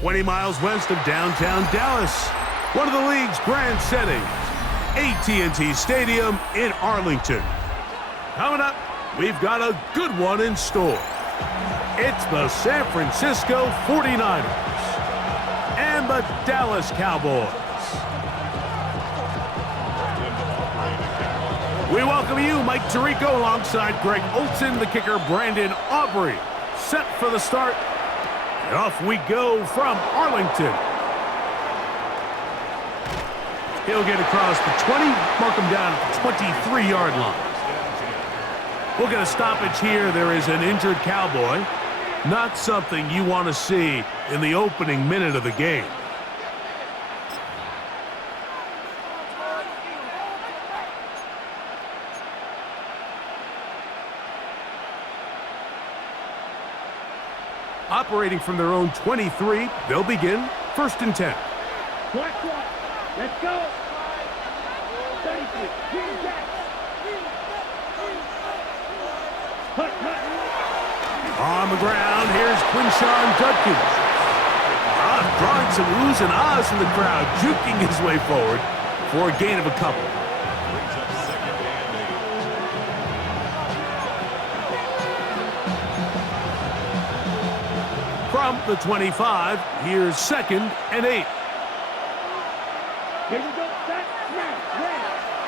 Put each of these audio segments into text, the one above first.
20 miles west of downtown Dallas, one of the league's grand settings, AT&T Stadium in Arlington. Coming up, we've got a good one in store. It's the San Francisco 49ers and the Dallas Cowboys. We welcome you, Mike Tirico, alongside Greg Olson, the kicker Brandon Aubrey. Set for the start. And off we go from Arlington. He'll get across the 20, mark him down at the 23-yard line. We'll get a stoppage here. There is an injured Cowboy. Not something you want to see in the opening minute of the game. Operating from their own 23, they'll begin 1st and 10. Let's go. 33. On the ground, here's Quinshawn Judkins. Drawing some oohs and ahs from the crowd, juking his way forward for a gain of a couple. From the 25, here's 2nd and 8. Here we go. Set. Red.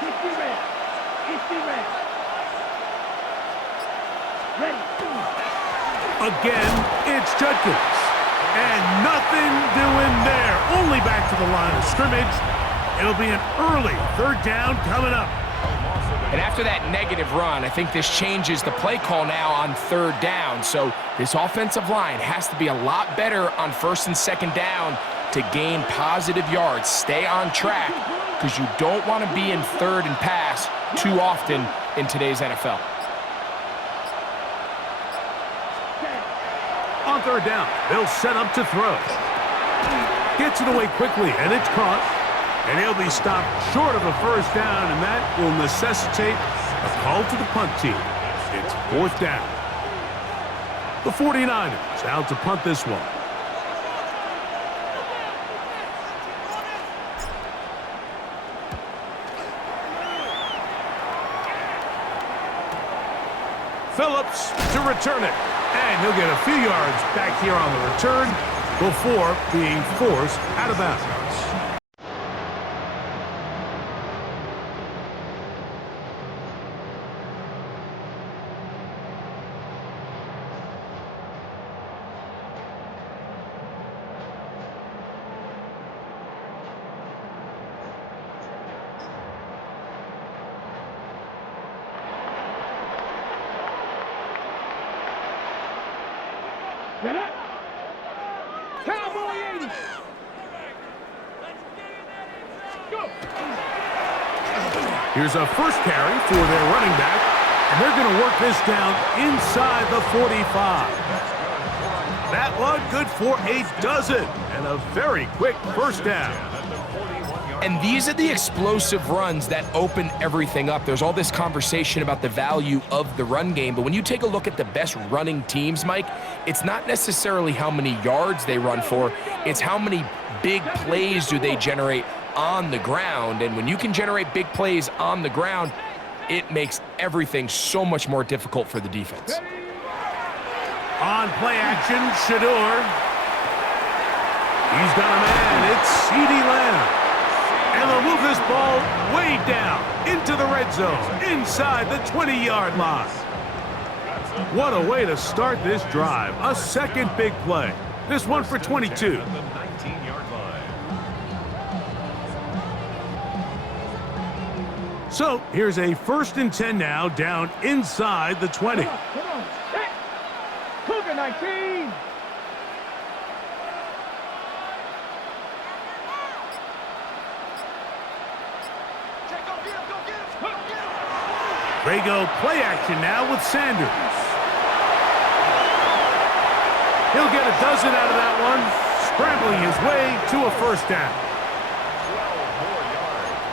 It's the red. Ready. Again, it's Judkins. And nothing doing there. Only back to the line of scrimmage. It'll be an early 3rd down coming up. And after that negative run, I think this changes the play call now on 3rd down. So this offensive line has to be a lot better on 1st and 2nd down to gain positive yards. Stay on track because you don't want to be in 3rd and pass too often in today's NFL. On 3rd down, they'll set up to throw. Gets it away quickly, and it's caught. And he'll be stopped short of a 1st down, and that will necessitate a call to the punt team. It's 4th down. The 49ers out to punt this one. Phillips to return it. And he'll get a few yards back here on the return before being forced out of bounds. Cowboy 80. Go. Here's a first carry for their running back, and they're going to work this down inside the 45. That one good for a dozen, and a very quick 1st down. And these are the explosive runs that open everything up. There's all this conversation about the value of the run game, but when you take a look at the best running teams, Mike, it's not necessarily how many yards they run for, it's how many big plays do they generate on the ground. And when you can generate big plays on the ground, it makes everything so much more difficult for the defense. On play action, Shador. He's got a man. It's CeeDee Lamb. And they'll move this ball way down into the red zone, inside the 20-yard line. What a way to start this drive. A second big play. This one for 22. So here's a 1st and 10 now, down inside the 20. Come on. Hey. Cougar 19. They go play action now with Sanders. He'll get a dozen out of that one, scrambling his way to a 1st down. 12 more yards.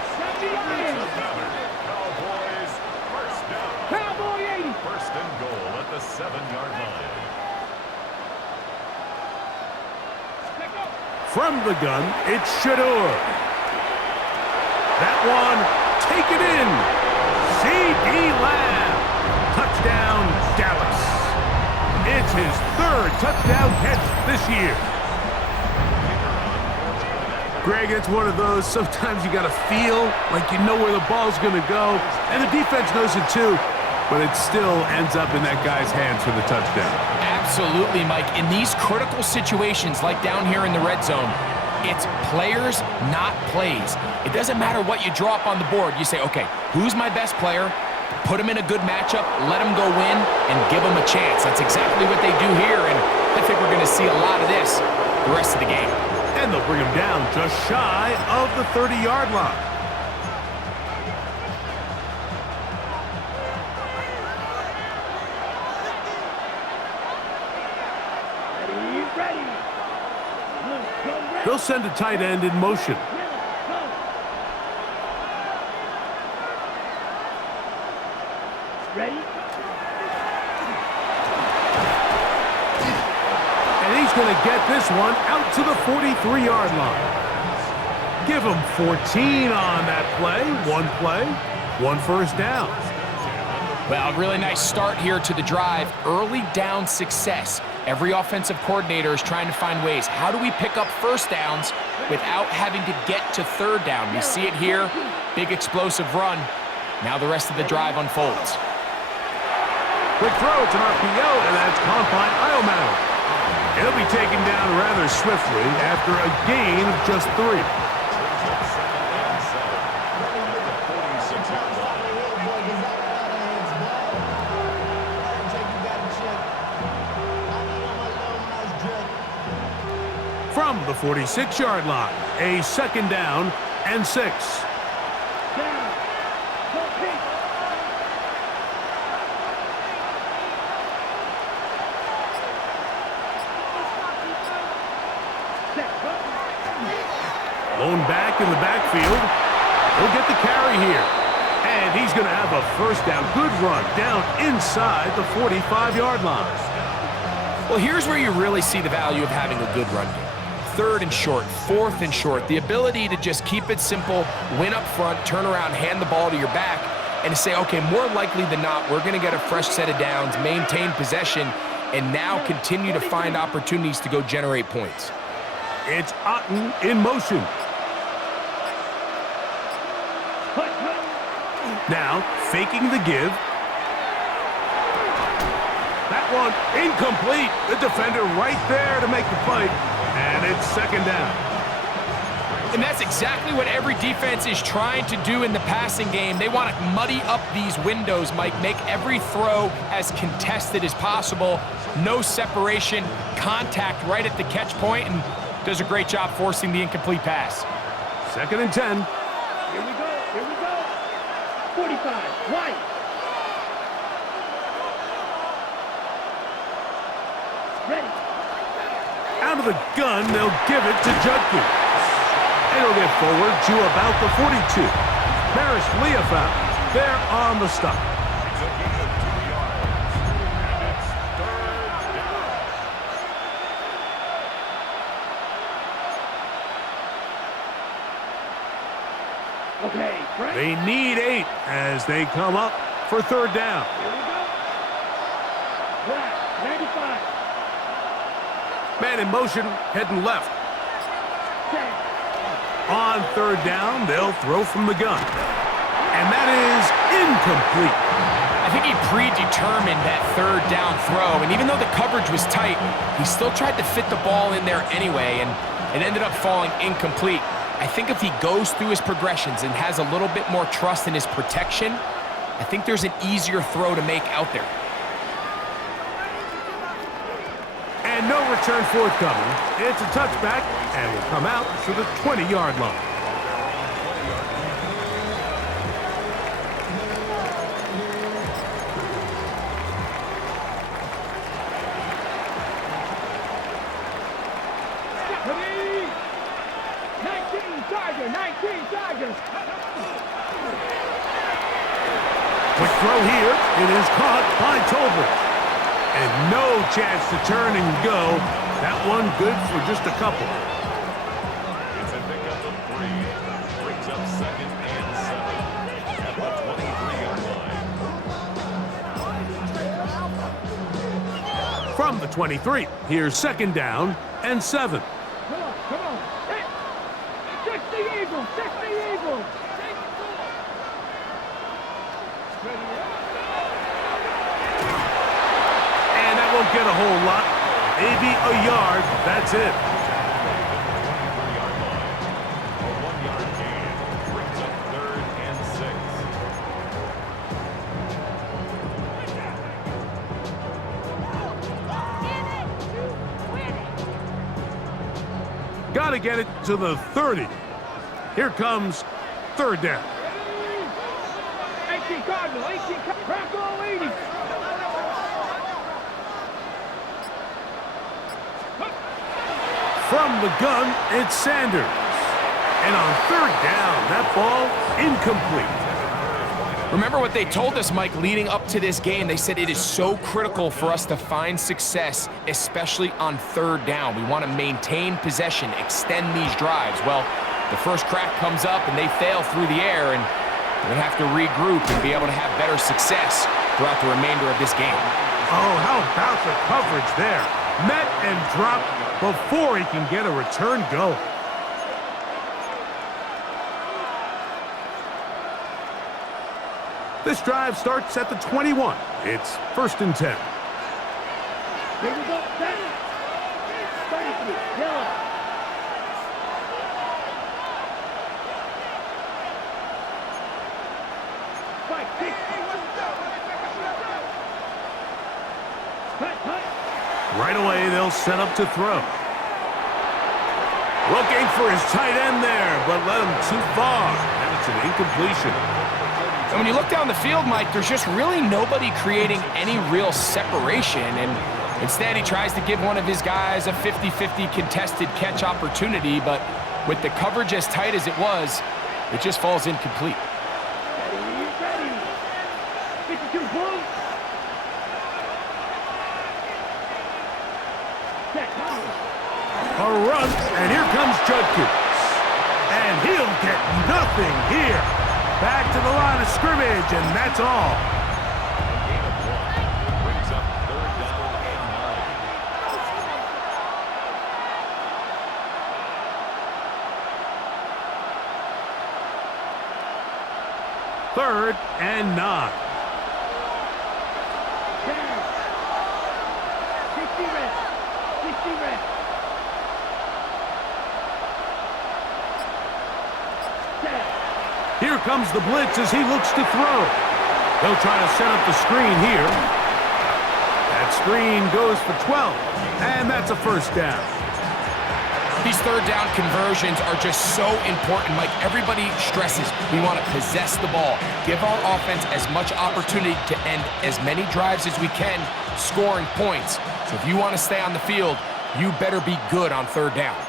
Cowboy 80. 1st and goal at the 7-yard line. From the gun, it's Shador. That one, taken in. C.D. Lamb. Touchdown, Dallas. It's his third touchdown catch this year. Greg, it's one of those, sometimes you got to feel like you know where the ball's going to go, and the defense knows it too, but it still ends up in that guy's hands for the touchdown. Absolutely, Mike. In these critical situations, like down here in the red zone, it's players, not plays. It doesn't matter what you draw up on the board. You say, okay, who's my best player? Put him in a good matchup, let him go win, and give him a chance. That's exactly what they do here, and I think we're going to see a lot of this the rest of the game. And they'll bring him down just shy of the 30-yard line. Ready. They'll send a tight end in motion. Ready? And he's going to get this one out to the 43-yard line. Give him 14 on that play, one first down. Well, really nice start here to the drive. Early down success. Every offensive coordinator is trying to find ways. How do we pick up first downs without having to get to third down? We see it here. Big explosive run. Now the rest of the drive unfolds. Quick throw, it's an RPO, and that's caught by Iomatter. He'll be taken down rather swiftly after a gain of just 3. From the 46-yard line, a second down and 6. Lone back in the backfield. He'll get the carry here. And he's going to have a first down. Good run down inside the 45-yard line. Well, here's where you really see the value of having a good run game. 3rd and short, 4th and short. The ability to just keep it simple, win up front, turn around, hand the ball to your back, and to say, okay, more likely than not, we're going to get a fresh set of downs, maintain possession, and now continue to find opportunities to go generate points. It's Otten in motion. Now, faking the give. That one incomplete. The defender right there to make the play. And it's second down. And that's exactly what every defense is trying to do in the passing game. They want to muddy up these windows, Mike, make every throw as contested as possible. No separation, contact right at the catch point, and does a great job forcing the incomplete pass. 2nd and 10. Here we go. 45, White. Ready. Out of the gun, they'll give it to Judkins. And he'll get forward to about the 42. Maris Leofau there on the stop. Okay, Frank. They need 8 as they come up for 3rd down. Here we go. Black, 95. Man in motion, heading left. 10. On 3rd down, they'll throw from the gun. And that is incomplete. I think he predetermined that 3rd down throw, and even though the coverage was tight, he still tried to fit the ball in there anyway, and it ended up falling incomplete. I think if he goes through his progressions and has a little bit more trust in his protection, I think there's an easier throw to make out there. And no return forthcoming. It's a touchback, and will come out to the 20-yard line. Ready. 19 Tigers. Quick throw here. It is caught by Tolbert. And no chance to turn and go. That one good for just a couple. From the 23, here's 2nd down and 7. Come on, come on. Hey, 60 Eagles, 60 Eagles. And that won't get a whole lot. Maybe a yard. That's it. Got to get it to the 30. Here comes 3rd down. 18 Cardinal, 18 Cardinal. Crack all 80. From the gun, it's Sanders. And on 3rd down, that ball incomplete. Remember what they told us, Mike, leading up to this game. They said it is so critical for us to find success, especially on 3rd down. We want to maintain possession, extend these drives. Well, the first crack comes up and they fail through the air, and they're going to have to regroup and be able to have better success throughout the remainder of this game. Oh, how about the coverage there? Met and dropped before he can get a return going. This drive starts at the 21. It's 1st and 10. Here we go. 33. Yellow. Fight. Right away, they'll set up to throw. Looking for his tight end there, but led him too far. And it's an incompletion. And when you look down the field, Mike, there's just really nobody creating any real separation. And instead, he tries to give one of his guys a 50-50 contested catch opportunity. But with the coverage as tight as it was, it just falls incomplete. Ready. 52 Bulls. A run, and here comes Judkins. And he'll get nothing here. Back to the line of scrimmage, and that's all. Brings up 3rd down and 3rd and 9. 60 rest. 60 rest. Here comes the blitz as he looks to throw. They'll try to set up the screen here. That screen goes for 12, and that's a 1st down. These 3rd down conversions are just so important, Mike. Everybody stresses we want to possess the ball, give our offense as much opportunity to end as many drives as we can, scoring points. So if you want to stay on the field, you better be good on 3rd down.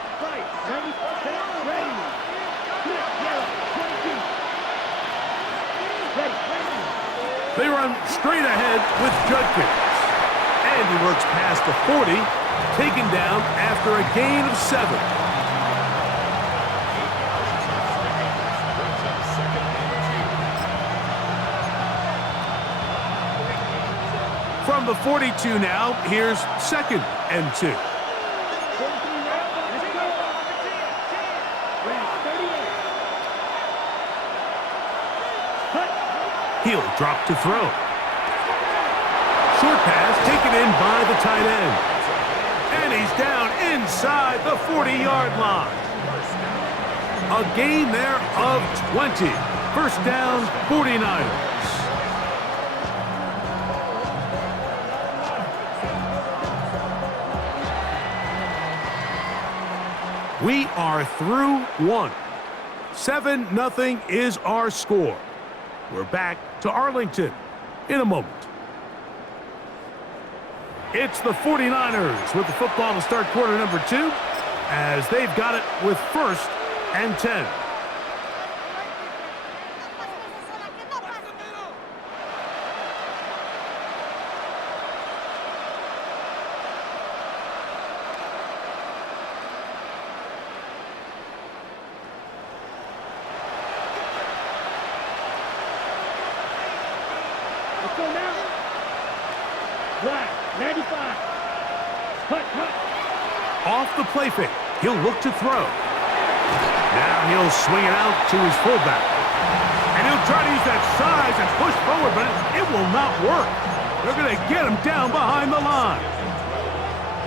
They run straight ahead with Judkins. And he works past the 40, taken down after a gain of 7. From the 42 now, here's 2nd and 2. He'll drop to throw. Short pass taken in by the tight end. And he's down inside the 40-yard line. A gain there of 20. 1st down, 49ers. We are through 1. 7-0 is our score. We're back to Arlington in a moment. It's the 49ers with the football to start quarter number 2 as they've got it with 1st and 10. Let's go now. Black, 95. Off the play fake, he'll look to throw. Now he'll swing it out to his fullback. And he'll try to use that size and push forward, but it will not work. They're going to get him down behind the line.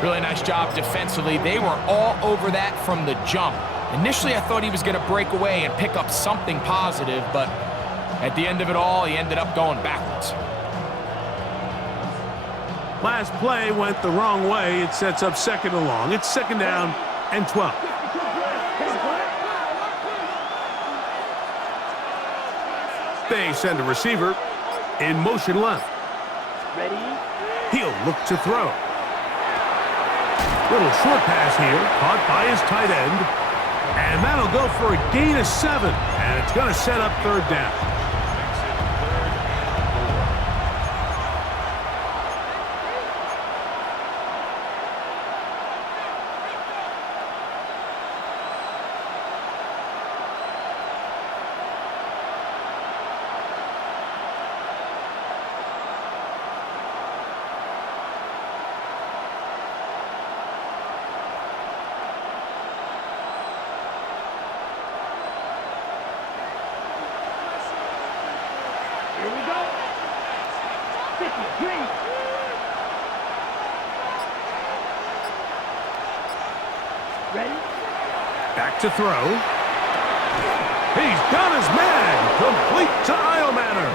Really nice job defensively. They were all over that from the jump. Initially, I thought he was going to break away and pick up something positive, but at the end of it all, he ended up going backwards. Last play went the wrong way. It sets up second and long. It's second down and 12. They send a receiver in motion left. Ready? He'll look to throw. Little short pass here, caught by his tight end. And that'll go for a gain of 7. And it's going to set up third down. Here we go. 53. Ready? Back to throw. He's got his man. Complete to Iomanner.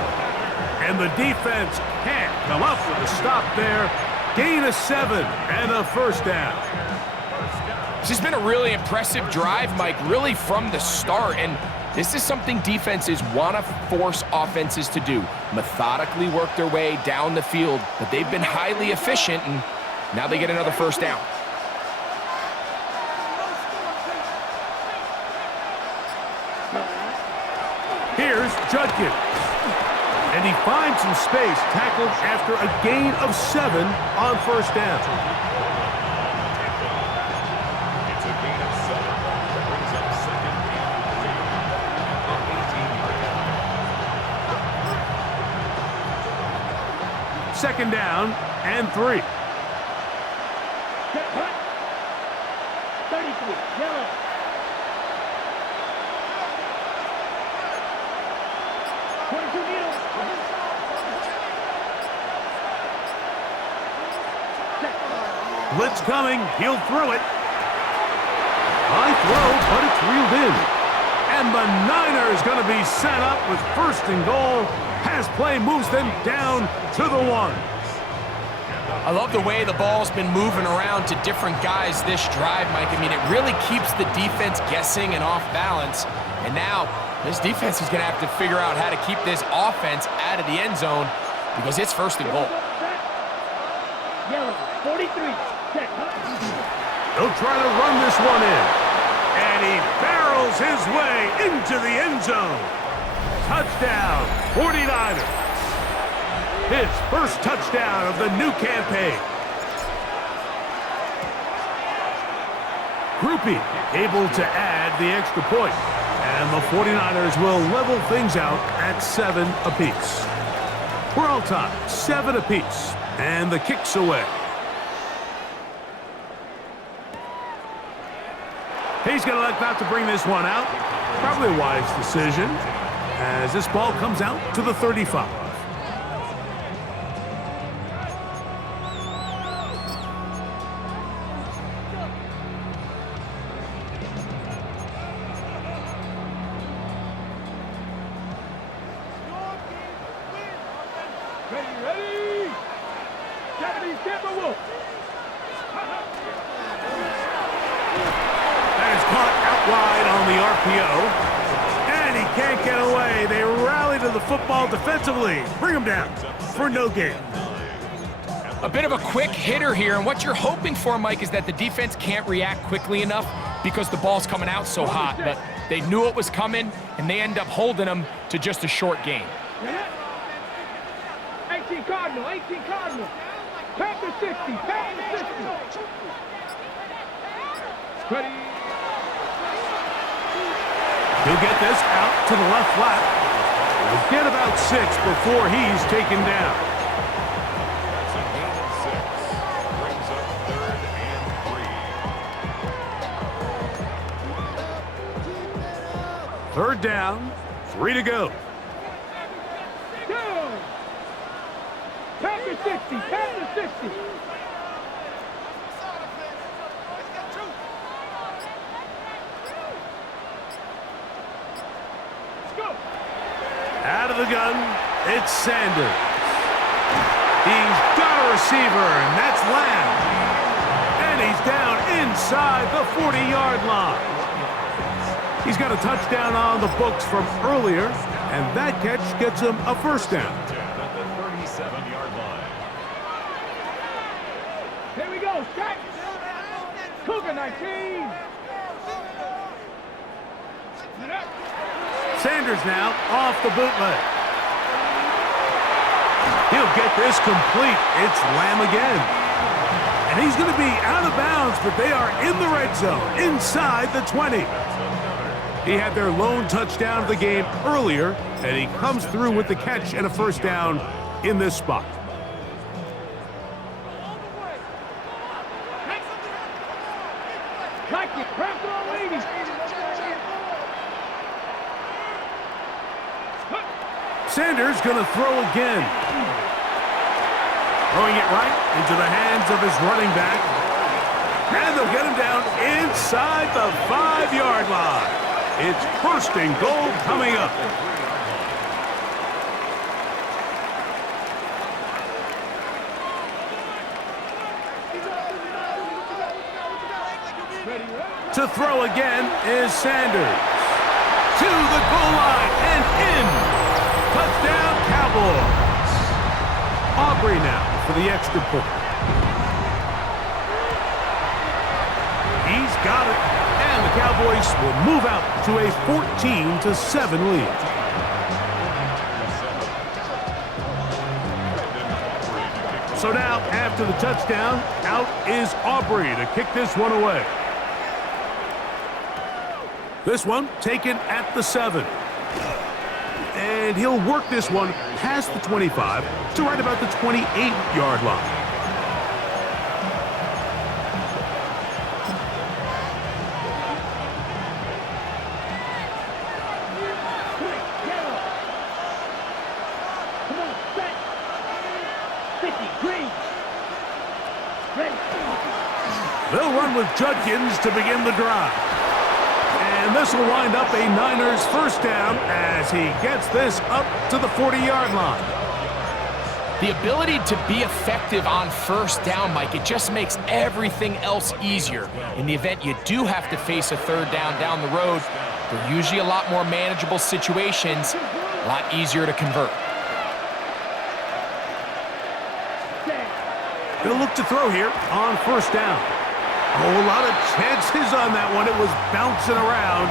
And the defense can't come up with a stop there. Gain of 7 and a first down. This has been a really impressive drive, Mike, really from the start. And this is something defenses want to force offenses to do. Methodically work their way down the field, but they've been highly efficient, and now they get another first down. Here's Judkins. And he finds some space, tackled after a gain of 7 on first down. It's a gain of 7. That brings up second and 3 on the 18-yard line. Second down and 3. Set, hut. 33. Yellow. Blitz coming. He'll throw it. High throw, but it's reeled in. And the Niners going to be set up with first and goal. Pass play moves them down to the 1. I love the way the ball's been moving around to different guys this drive, Mike. I mean, it really keeps the defense guessing and off balance. And now this defense is going to have to figure out how to keep this offense out of the end zone because it's first and goal. Yellow. 43. Set, hut. He'll try to run this one in. And he barrels his way into the end zone. Touchdown, 49ers. His first touchdown of the new campaign. Groupie able to add the extra point. And the 49ers will level things out at 7 apiece. We're all tied, 7 apiece. And the kick's away. He's going to elect not to bring this one out. Probably a wise decision as this ball comes out to the 35. Ready? Japanese Timberwolves. Caught out wide on the RPO. And he can't get away. They rally to the football defensively. Bring him down for no gain. A bit of a quick hitter here, and what you're hoping for, Mike, is that the defense can't react quickly enough because the ball's coming out so hot. But they knew it was coming, and they end up holding them to just a short gain. 18 Cardinal. 18 Cardinal. Panther 60. Panther 60. Ready? He'll get this out to the left flat. He'll get about 6 before he's taken down. That's a gain of 6. Brings up third Third down, 3 to go. Down. Tap the 60. Tap the 60. Let's go. Out of the gun, it's Sanders. He's got a receiver, and that's Lamb. And he's down inside the 40-yard line. He's got a touchdown on the books from earlier, and that catch gets him a first down. At the 37-yard line. Here we go. Strike. Cougar 19. Sanders now off the bootleg. He'll get this complete. It's Lamb again. And he's going to be out of bounds, but they are in the red zone, inside the 20. He had their lone touchdown of the game earlier, and he comes through with the catch and a first down in this spot. Like it. Press it on, ladies. Sanders going to throw again. Throwing it right into the hands of his running back. And they'll get him down inside the 5-yard line. It's first and goal coming up. To throw again is Sanders. To the goal line and in. Touchdown, Cowboys. Aubrey now for the extra point. He's got it. And the Cowboys will move out to a 14-7 lead. So now, after the touchdown, out is Aubrey to kick this one away. This one taken at the 7. And he'll work this one past the 25 to right about the 28-yard line. Come on, set. 50, green. Ready. They'll run with Judkins to begin the drive. And this will wind up a Niners first down as he gets this up to the 40-yard line. The ability to be effective on first down, Mike, it just makes everything else easier. In the event you do have to face a third down the road, they're usually a lot more manageable situations, a lot easier to convert. He'll look to throw here on first down. Oh, a lot of chances on that one. It was bouncing around,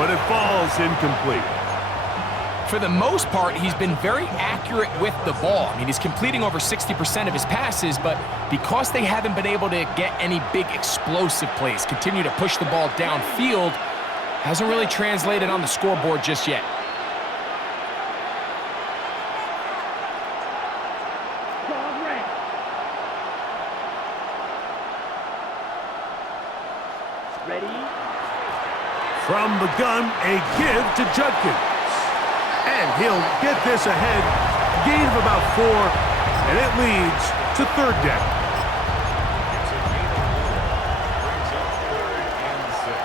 but it falls incomplete. For the most part, he's been very accurate with the ball. I mean, he's completing over 60% of his passes, but because they haven't been able to get any big explosive plays, continue to push the ball downfield, hasn't really translated on the scoreboard just yet. Ready? From the gun, a give to Judkins. And he'll get this ahead. Gain of about 4, and it leads to third down. It's a gain of 4. Brings up 3rd and 6.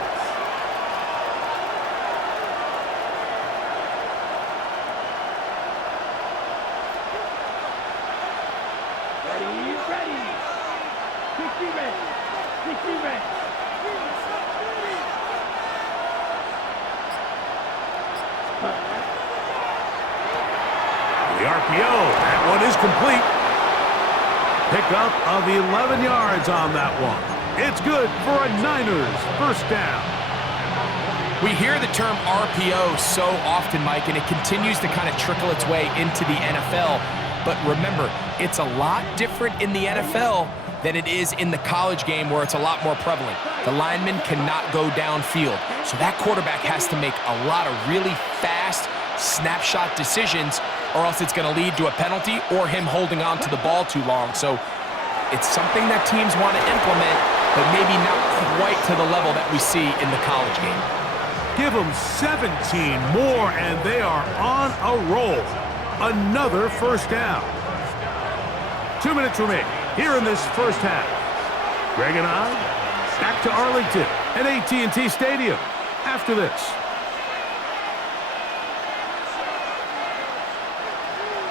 Ready? Ready. 60 ready. 60 ready. The RPO, that one is complete. Pickup of 11 yards on that one. It's good for a Niners first down. We hear the term RPO so often, Mike, and it continues to kind of trickle its way into the NFL. But remember, it's a lot different in the NFL than it is in the college game where it's a lot more prevalent. The lineman cannot go downfield, so that quarterback has to make a lot of really fast snapshot decisions, or else it's going to lead to a penalty or him holding on to the ball too long. So it's something that teams want to implement, but maybe not quite to the level that we see in the college game. Give them 17 more, and they are on a roll. Another first down. 2 minutes remaining here in this first half. Greg and I back to Arlington at AT&T Stadium after this.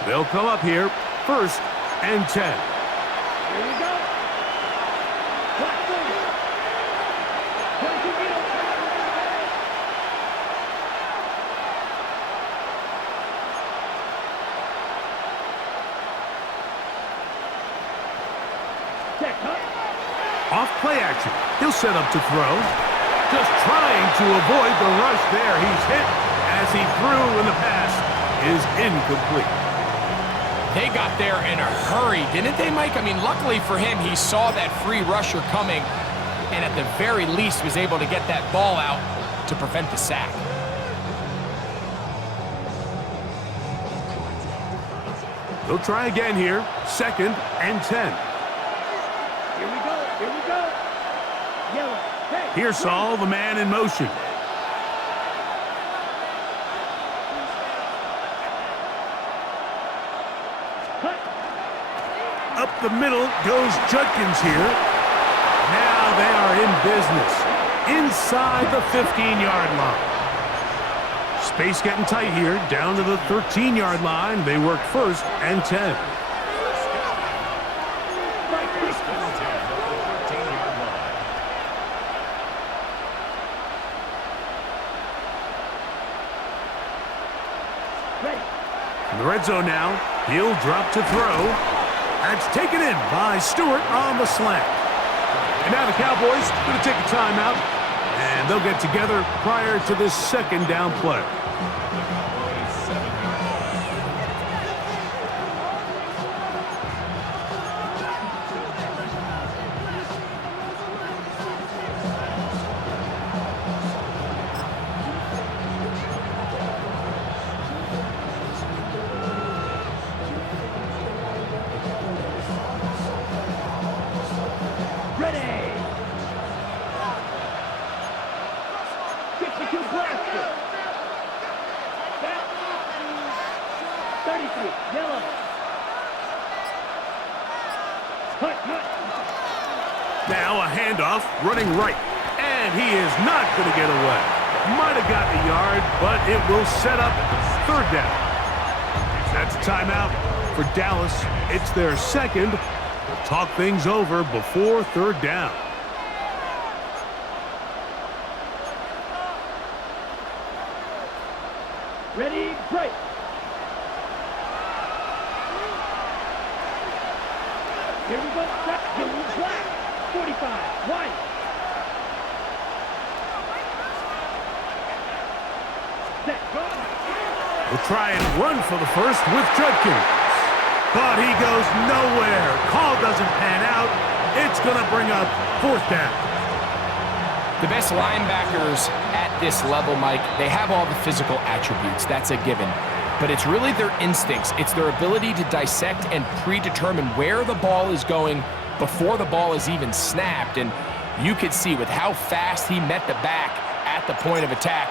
They'll come up here, 1st and 10. Here we go. Off play action. He'll set up to throw. Just trying to avoid the rush there. He's hit as he threw, and the pass is incomplete. They got there in a hurry, didn't they, Mike? I mean, luckily for him, he saw that free rusher coming and at the very least was able to get that ball out to prevent the sack. They'll try again here. 2nd and 10. Here we go. Here we go. Yellow. Hey. Here's Saul, the man in motion. Up the middle goes Judkins here. Now they are in business inside the 15-yard line. Space getting tight here, down to the 13-yard line. They work 1st and 10. In the red zone now, he'll drop to throw. That's taken in by Stewart on the slant. And now the Cowboys going to take a timeout, and they'll get together prior to this 2nd down play. Now a handoff, running right, and he is not going to get away. Might have gotten a yard, but it will set up 3rd down. That's a timeout for Dallas. It's their 2nd. They'll talk things over before 3rd down. Ready, break. Here we go. Black. 45. White. Set. Go. We'll try and run for the 1st with Judkins. But he goes nowhere. Call doesn't pan out. It's going to bring up 4th down. The best linebackers at this level, Mike, they have all the physical attributes. That's a given. But it's really their instincts. It's their ability to dissect and predetermine where the ball is going before the ball is even snapped. And you could see with how fast he met the back at the point of attack,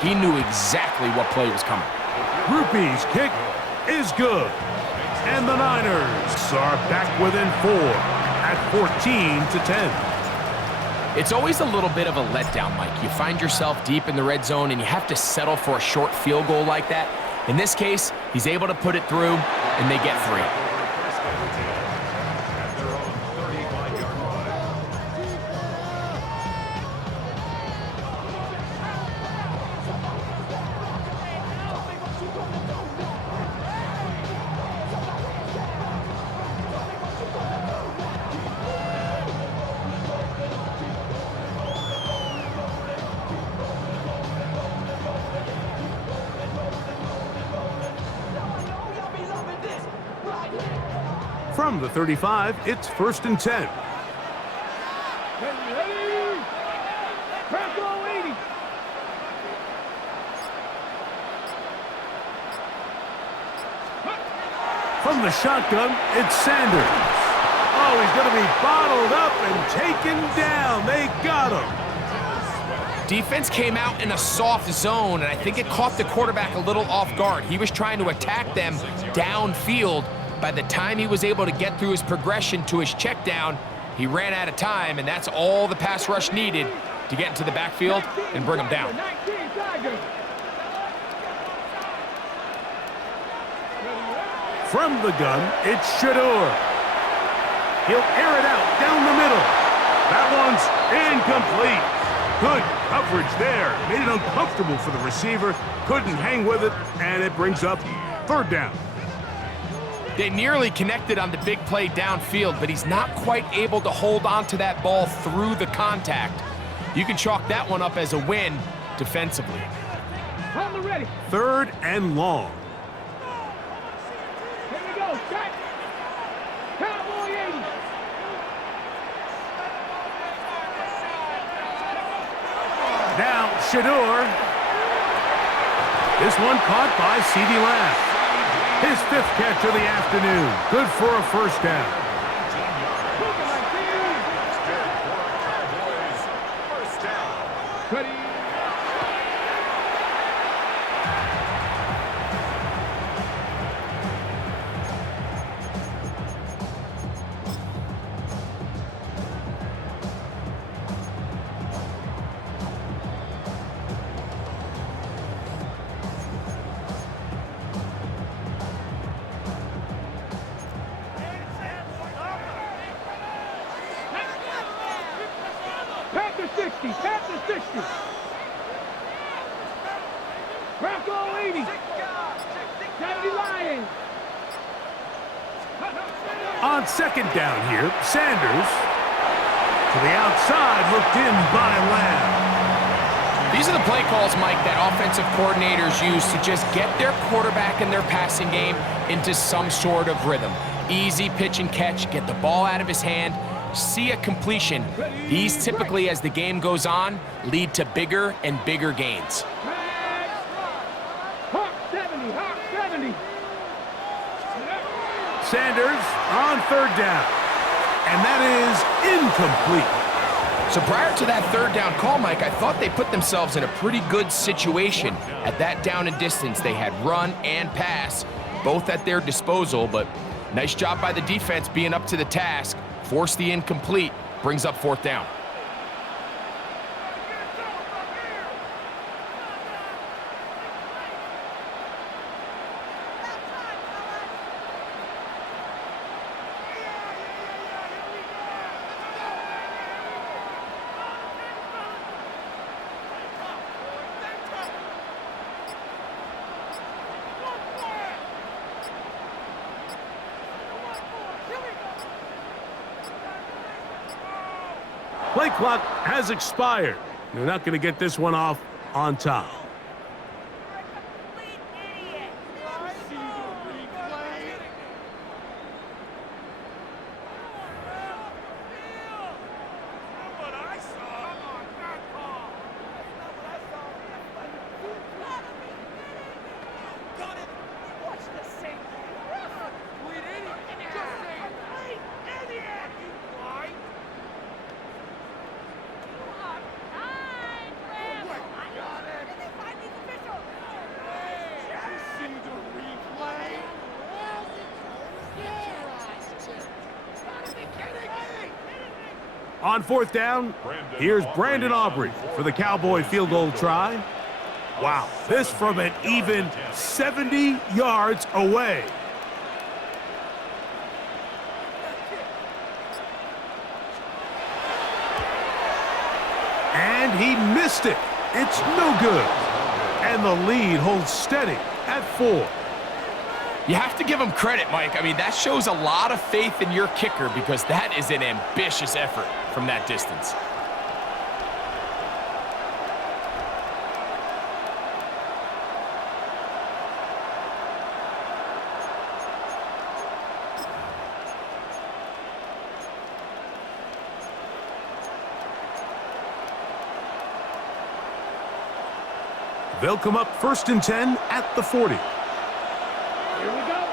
he knew exactly what play was coming. Rupee's kick is good. And the Niners are back within 4 at 14-10. It's always a little bit of a letdown, Mike. You find yourself deep in the red zone and you have to settle for a short field goal like that. In this case, he's able to put it through, and they get 3. From the 35, it's 1st and 10. Ready. Franco 80. From the shotgun, it's Sanders. Oh, he's going to be bottled up and taken down. They got him. Defense came out in a soft zone, and I think it caught the quarterback a little off guard. He was trying to attack them downfield. By the time he was able to get through his progression to his check down, he ran out of time, and that's all the pass rush needed to get into the backfield and bring him down. From the gun, it's Shador. He'll air it out down the middle. That one's incomplete. Good coverage there. Made it uncomfortable for the receiver. Couldn't hang with it, and it brings up third down. They nearly connected on the big play downfield, but he's not quite able to hold on to that ball through the contact. You can chalk that one up as a win defensively. Ready. Third and long. Here we go. Shot. Cowboy 80. Now Shador. This one caught by C.D. Lamb. His 5th catch of the afternoon. Good for a first down. First down. Ready. Panther 60, Panther 60. Bronco 80. 70 Lions. On second down here, Sanders to the outside, looked in by Lamb. These are the play calls, Mike, that offensive coordinators use to just get their quarterback and their passing game into some sort of rhythm. Easy pitch and catch, get the ball out of his hand, see a completion. These typically, as the game goes on, lead to bigger and bigger gains. Hawk 70, Hawk 70. Sanders on third down, and that is incomplete. So prior to that third down call, Mike, I thought they put themselves in a pretty good situation. At that down and distance, they had run and pass, both at their disposal, but nice job by the defense being up to the task. Force the incomplete, brings up fourth down. Play clock has expired. They're not going to get this one off on time. On fourth down, here's Brandon Aubrey for the Cowboy field goal try. Wow, this from an even 70 yards away. And he missed it. It's no good. And the lead holds steady at 4. You have to give him credit, Mike. I mean, that shows a lot of faith in your kicker because that is an ambitious effort from that distance. They'll come up 1st and 10 at the 40. Here we go.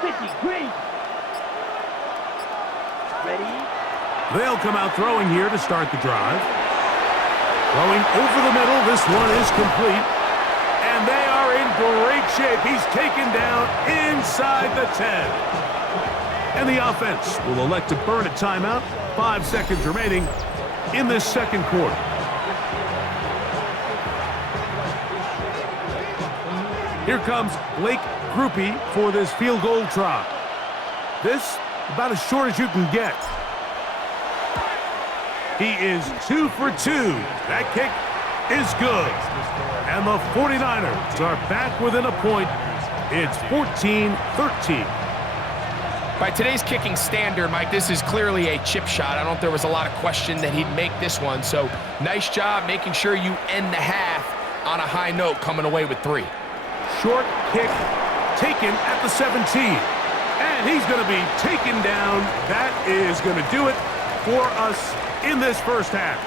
Sticky, green. Ready. They'll come out throwing here to start the drive. Throwing over the middle. This one is complete. And they are in great shape. He's taken down inside the 10. And the offense will elect to burn a timeout. 5 seconds remaining in this second quarter. Here comes Blake Grupe for this field goal try. This about as short as you can get. He is 2 for 2. That kick is good. And the 49ers are back within a point. It's 14-13. By today's kicking standard, Mike, this is clearly a chip shot. I don't think there was a lot of question that he'd make this one. So nice job making sure you end the half on a high note, coming away with 3. Short kick taken at the 17. And he's going to be taken down. That is going to do it for us in this first half.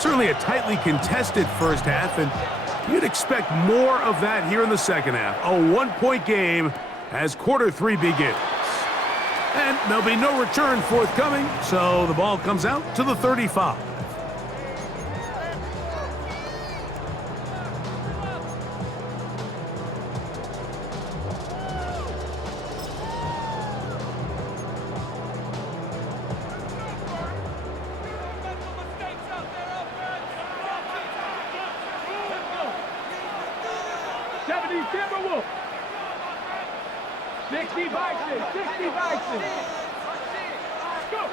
Certainly a tightly contested first half, and you'd expect more of that here in the second half. A 1-point game as quarter 3 begins. And there'll be no return forthcoming, so the ball comes out to the 35. Timberwolves. 60 Bison. 60 Bison. Go.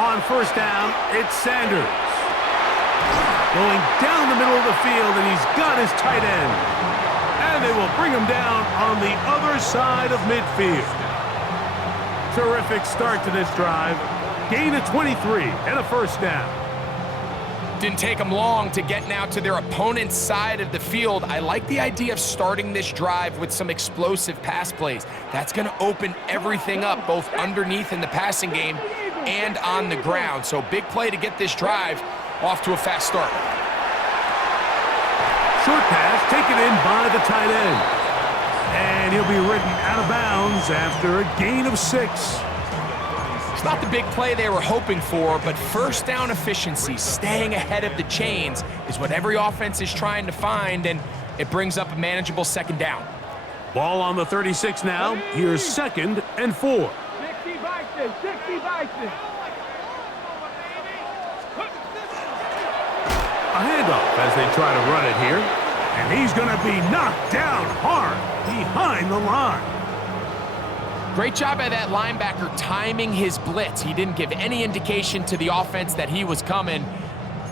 On first down, it's Sanders. Going down the middle of the field, and he's got his tight end. And they will bring him down on the other side of midfield. Terrific start to this drive. Gain of 23 and a first down. Didn't take them long to get now to their opponent's side of the field. I like the idea of starting this drive with some explosive pass plays. That's going to open everything up, both underneath in the passing game and on the ground. So big play to get this drive off to a fast start. Short pass taken in by the tight end. And he'll be ridden out of bounds after a gain of 6. It's not the big play they were hoping for, but first down efficiency, staying ahead of the chains, is what every offense is trying to find, and it brings up a manageable second down. Ball on the 36 now. Here's 2nd and 4. 60 Bison. 60 Bison. A handoff as they try to run it here. And he's going to be knocked down hard behind the line. Great job by that linebacker timing his blitz. He didn't give any indication to the offense that he was coming,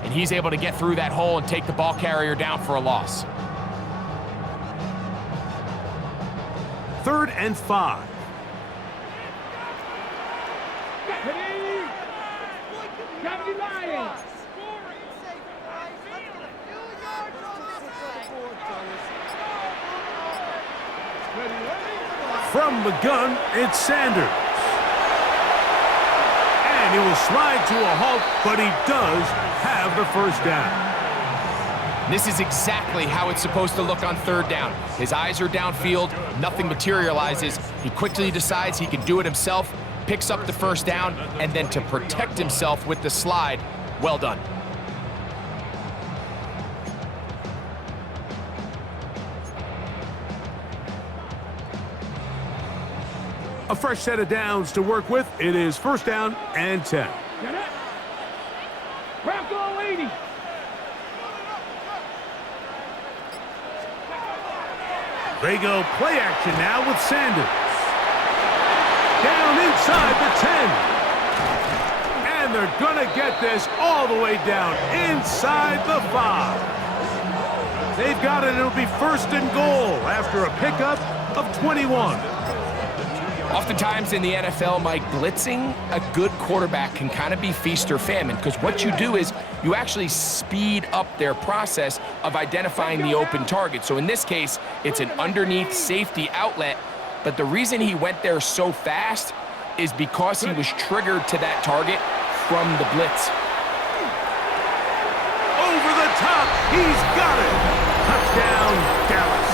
and he's able to get through that hole and take the ball carrier down for a loss. 3rd and 5. From the gun, it's Sanders. And he will slide to a halt, but he does have the first down. This is exactly how it's supposed to look on 3rd down. His eyes are downfield, nothing materializes. He quickly decides he can do it himself, picks up the first down, and then to protect himself with the slide, well done. A fresh set of downs to work with. It is 1st down and 10. Bronco 80. They go play action now with Sanders. Down inside the 10. And they're going to get this all the way down inside the 5. They've got it. It'll be 1st and goal after a pickup of 21. Oftentimes in the NFL, Mike, blitzing a good quarterback can kind of be feast or famine, because what you do is you actually speed up their process of identifying the open target. So in this case, it's an underneath safety outlet, but the reason he went there so fast is because he was triggered to that target from the blitz. Over the top, he's got it. Touchdown, Dallas.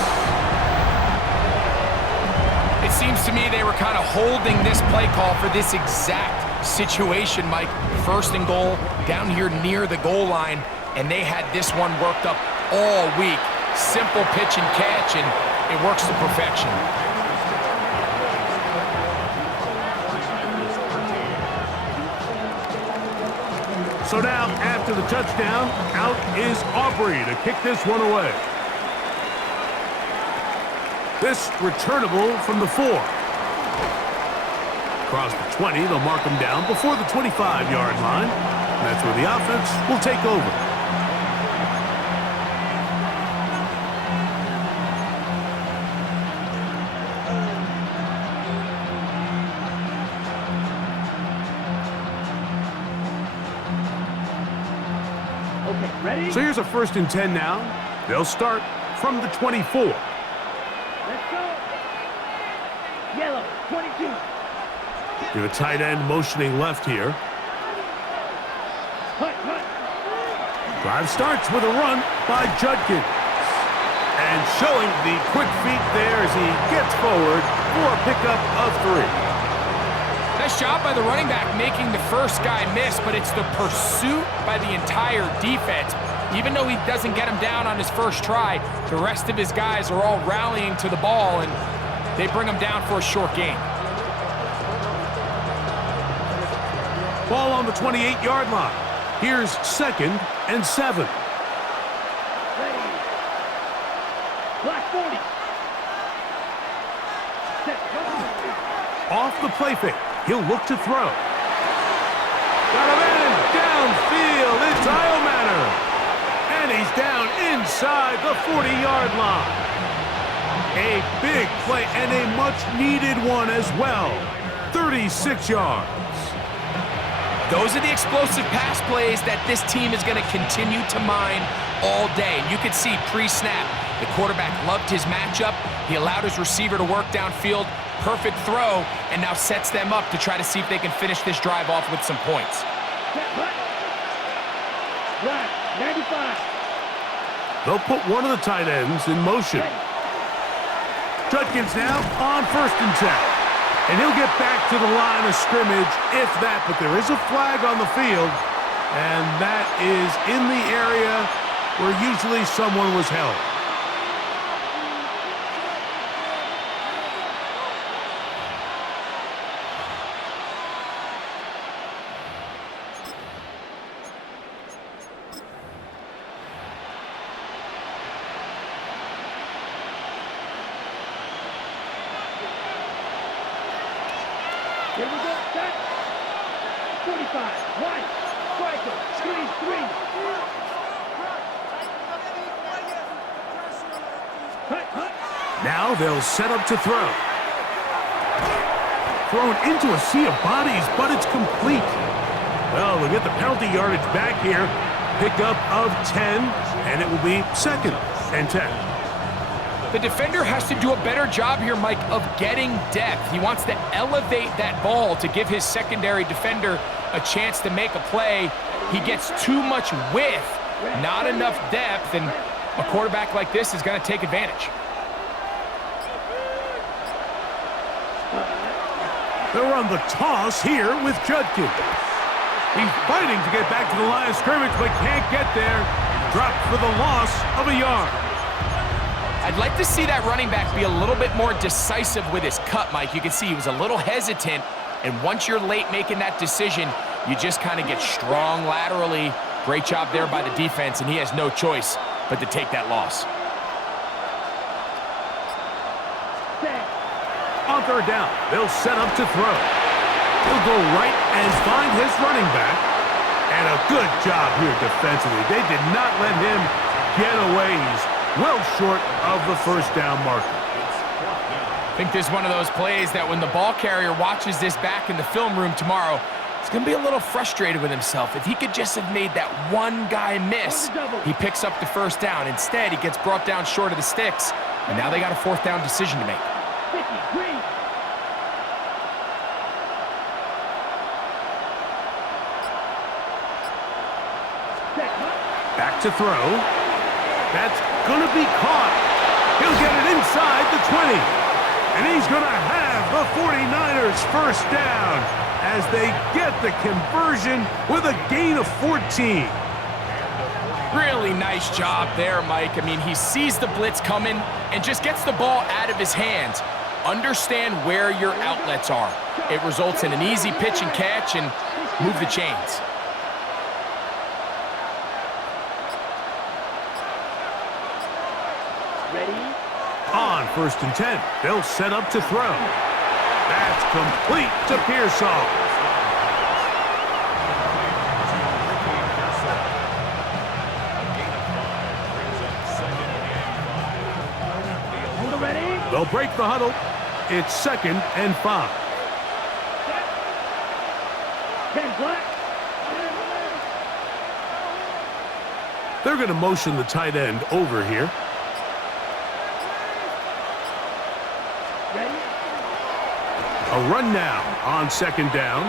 It seems to me they were kind of holding this play call for this exact situation, Mike. First and goal, down here near the goal line, and they had this one worked up all week. Simple pitch and catch, and it works to perfection. So now, after the touchdown, out is Aubrey to kick this one away. This returnable from the 4. Across the 20, they'll mark him down before the 25-yard line. And that's where the offense will take over. Okay, ready? So here's a 1st and 10 now. They'll start from the 24. Let's go. Yellow, 22. Give a tight end motioning left here. Hut, hut. Drive starts with a run by Judkins. And showing the quick feet there as he gets forward for a pickup of 3. Nice job by the running back making the first guy miss, but it's the pursuit by the entire defense. Even though he doesn't get him down on his first try, the rest of his guys are all rallying to the ball, and they bring him down for a short gain. Ball on the 28-yard line. Here's 2nd and 7. Ready. Black 40. Set, go. Off the play fake. He'll look to throw. Got him in. Downfield. It's Iomanner. And he's down inside the 40-yard line. A big play and a much-needed one as well. 36 yards. Those are the explosive pass plays that this team is going to continue to mine all day. You could see pre-snap, the quarterback loved his matchup. He allowed his receiver to work downfield. Perfect throw, and now sets them up to try to see if they can finish this drive off with some points. Set, hut. Black, 95. They'll put one of the tight ends in motion. Judkins now on 1st and 10. And he'll get back to the line of scrimmage, if that. But there is a flag on the field, and that is in the area where usually someone was held. Here we go, set. 45, wide, striker, 3. Hut, hut. Now they'll set up to throw. Thrown into a sea of bodies, but it's complete. Well, they'll get the penalty yardage back here. Pickup of 10, and it will be 2nd and 10. The defender has to do a better job here, Mike, of getting depth. He wants to elevate that ball to give his secondary defender a chance to make a play. He gets too much width, not enough depth, and a quarterback like this is going to take advantage. They'll run the toss here with Judkins. He's fighting to get back to the line of scrimmage, but can't get there. Dropped for the loss of a yard. I'd like to see that running back be a little bit more decisive with his cut, Mike. You can see he was a little hesitant, and once you're late making that decision, you just kind of get strong laterally. Great job there by the defense, and he has no choice but to take that loss. On 3rd down, they'll set up to throw. He'll go right and find his running back. And a good job here defensively. They did not let him get away. He's well short of the 1st down marker. I think this is one of those plays that when the ball carrier watches this back in the film room tomorrow, he's going to be a little frustrated with himself. If he could just have made that one guy miss, he picks up the 1st down. Instead, he gets brought down short of the sticks, and now they got a 4th down decision to make. 53. Back to throw. That's going to be caught. He'll get it inside the 20. And he's going to have The 49ers first down as they get the conversion with a gain of 14. Really nice job there, Mike. I mean, he sees the blitz coming and just gets the ball out of his hands. Understand where your outlets are. It results in an easy pitch and catch and move the chains. Ready? On 1st and 10, they'll set up to throw. That's complete to Pearsall. They'll break the huddle. It's 2nd and 5. They're going to motion the tight end over here. A run now on 2nd down.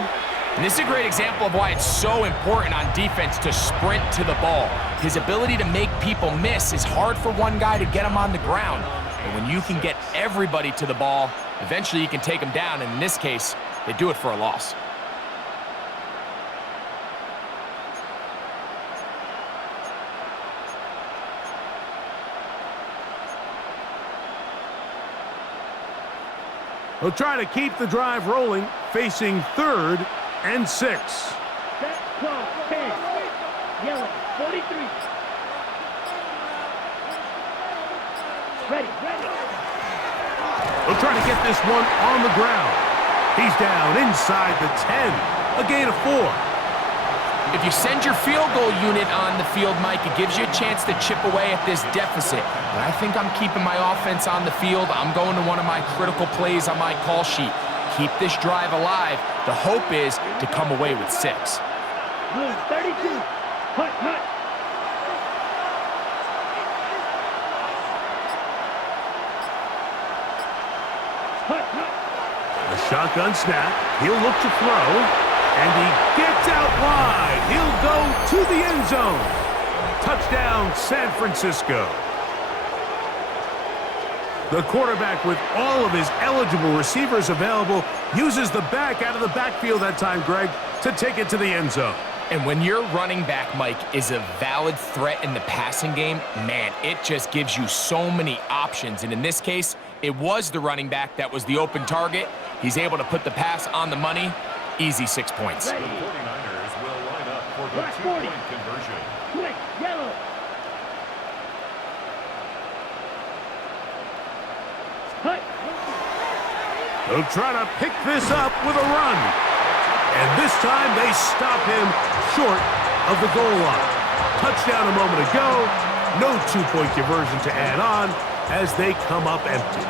And this is a great example of why it's so important on defense to sprint to the ball. His ability to make people miss is hard for one guy to get him on the ground. But when you can get everybody to the ball, eventually you can take them down. And in this case, they do it for a loss. They'll try to keep the drive rolling, facing 3rd and 6. Set, 12, 10. Yellow, 43. Ready. They'll try to get this one on the ground. He's down inside the 10. A gain of 4. If you send your field goal unit on the field, Mike, it gives you a chance to chip away at this deficit. But I think I'm keeping my offense on the field. I'm going to one of my critical plays on my call sheet. Keep this drive alive. The hope is to come away with 6. Blue, 32. Hut. A shotgun snap. He'll look to throw. And he gets out wide. He'll go to the end zone. Touchdown, San Francisco. The quarterback, with all of his eligible receivers available, uses the back out of the backfield that time, Greg, to take it to the end zone. And when your running back, Mike, is a valid threat in the passing game, man, it just gives you so many options. And in this case, it was the running back that was the open target. He's able to put the pass on the money. Easy 6 points. The 49ers will line up for the Black 40. two-point conversion. Quick, yellow. Hut. They'll try to pick this up with a run. And this time they stop him short of the goal line. Touchdown a moment ago. No 2-point conversion to add on as they come up empty.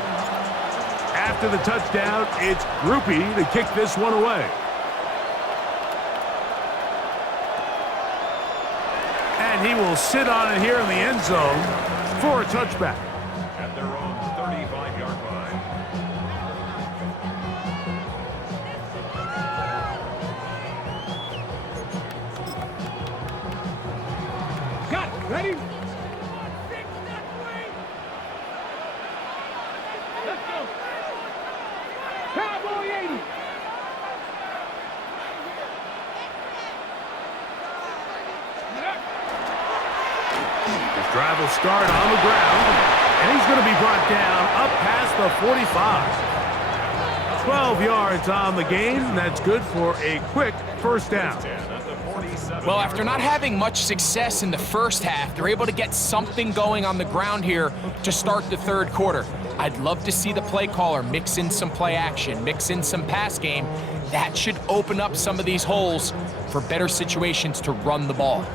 After the touchdown, it's Groupie to kick this one away. And he will sit on it here in the end zone for a touchback. At their own 35-yard line. Got it. Ready? Let's go. Cowboy 80. His drive will start on the ground, and he's going to be brought down up past the 45. 12 yards on the game. That's good for a quick first down. Well, after not having much success in the first half, they're able to get something going on the ground here to start the third quarter. I'd love to see the play caller mix in some play action, mix in some pass game. That should open up some of these holes for better situations to run the ball.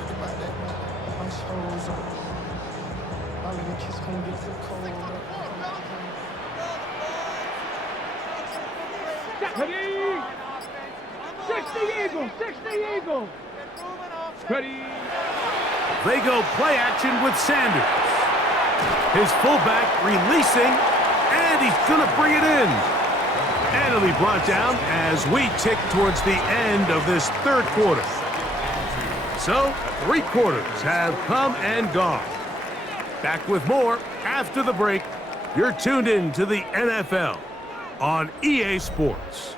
Ready? 60 Eagle. 60 Eagle. Ready? They go play action with Sanders. His fullback releasing, and he's going to bring it in. And it'll be brought down as we tick towards the end of this third quarter. So, 3 quarters have come and gone. Back with more after the break. You're tuned in to the NFL. on EA Sports.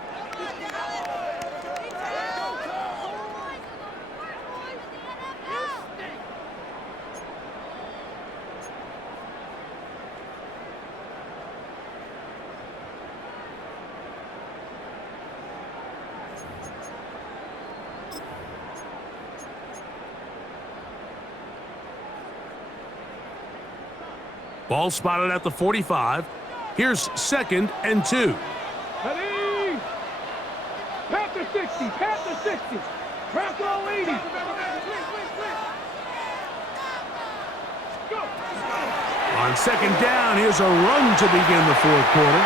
Ball spotted at the 45. Here's 2nd and 2. Ready? Pat the 60, pat the 60. Crack all 80. Go. On 2nd down, here's a run to begin the 4th quarter.